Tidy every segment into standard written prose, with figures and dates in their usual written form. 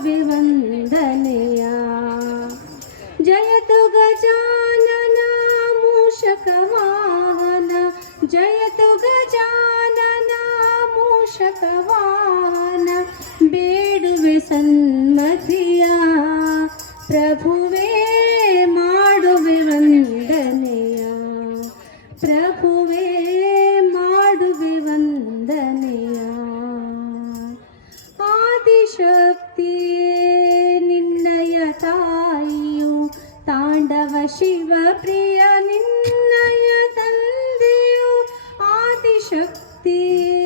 ಮಾಡುವೆ ವಂದನೆಯ. ಜಯತು ಗಜಾನನ ಮೂಷಕವಾಹನ, ಜಯತು ಗಜಾನನ ಮೂಷಕವಾಹನ, ಬೇಡುವೆ ಸನ್ಮತಿಯ. ಪ್ರಭುವೇ ಮಾಡುವೆ ವಂದನೆಯ, ಪ್ರಭುವೇ ಮಾಡುವೆ ವಂದನೆಯ. ಆದಿಶಕ್ತಿಯೇ ನಿನ್ನಯ ತಾಯಿಯು, ತಾಂಡವ ಶಿವ ಪ್ರಿಯ ನಿನ್ನಯ ತಂದೆಯು. ಆದಿಶಕ್ತಿಯೇ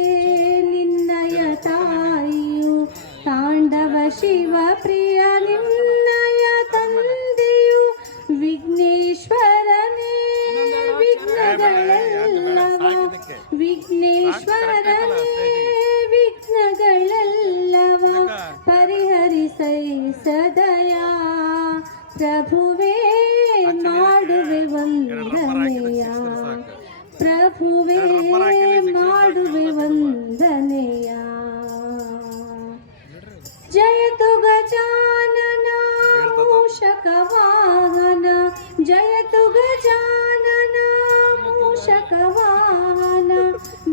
ನಿನ್ನಯ ತಾಯಿಯು, ತಾಂಡವ ಶಿವ ಪ್ರಿಯ ನಿನ್ನಯ ತಂದೆಯು. ವಿಘ್ನೇಶ್ವರನೇ ವಿಘ್ನಗಳೆಲ್ಲವ, ವಿಘ್ನೇಶ್ವರನೇ ವಿಘ್ನಗಳೆಲ್ಲವ ಪರಿಹರಿಸೈ ಸದಯಾ. ಪ್ರಭುವೇ ಮಾಡುವೆ ವಂದನೆಯ, ಪ್ರಭುವೇ ಮಾಡುವೆ ವಂದನೆಯ. ಜಯತು ಗಜಾನನ ಮೂಷಕವಾಹನ, ಜಯತು ಗಜಾನನ ಮೂಷಕವಾಹನ,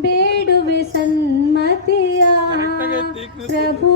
ಬೇಡುವೆ ಸನ್ಮತಿಯ. ಪ್ರಭು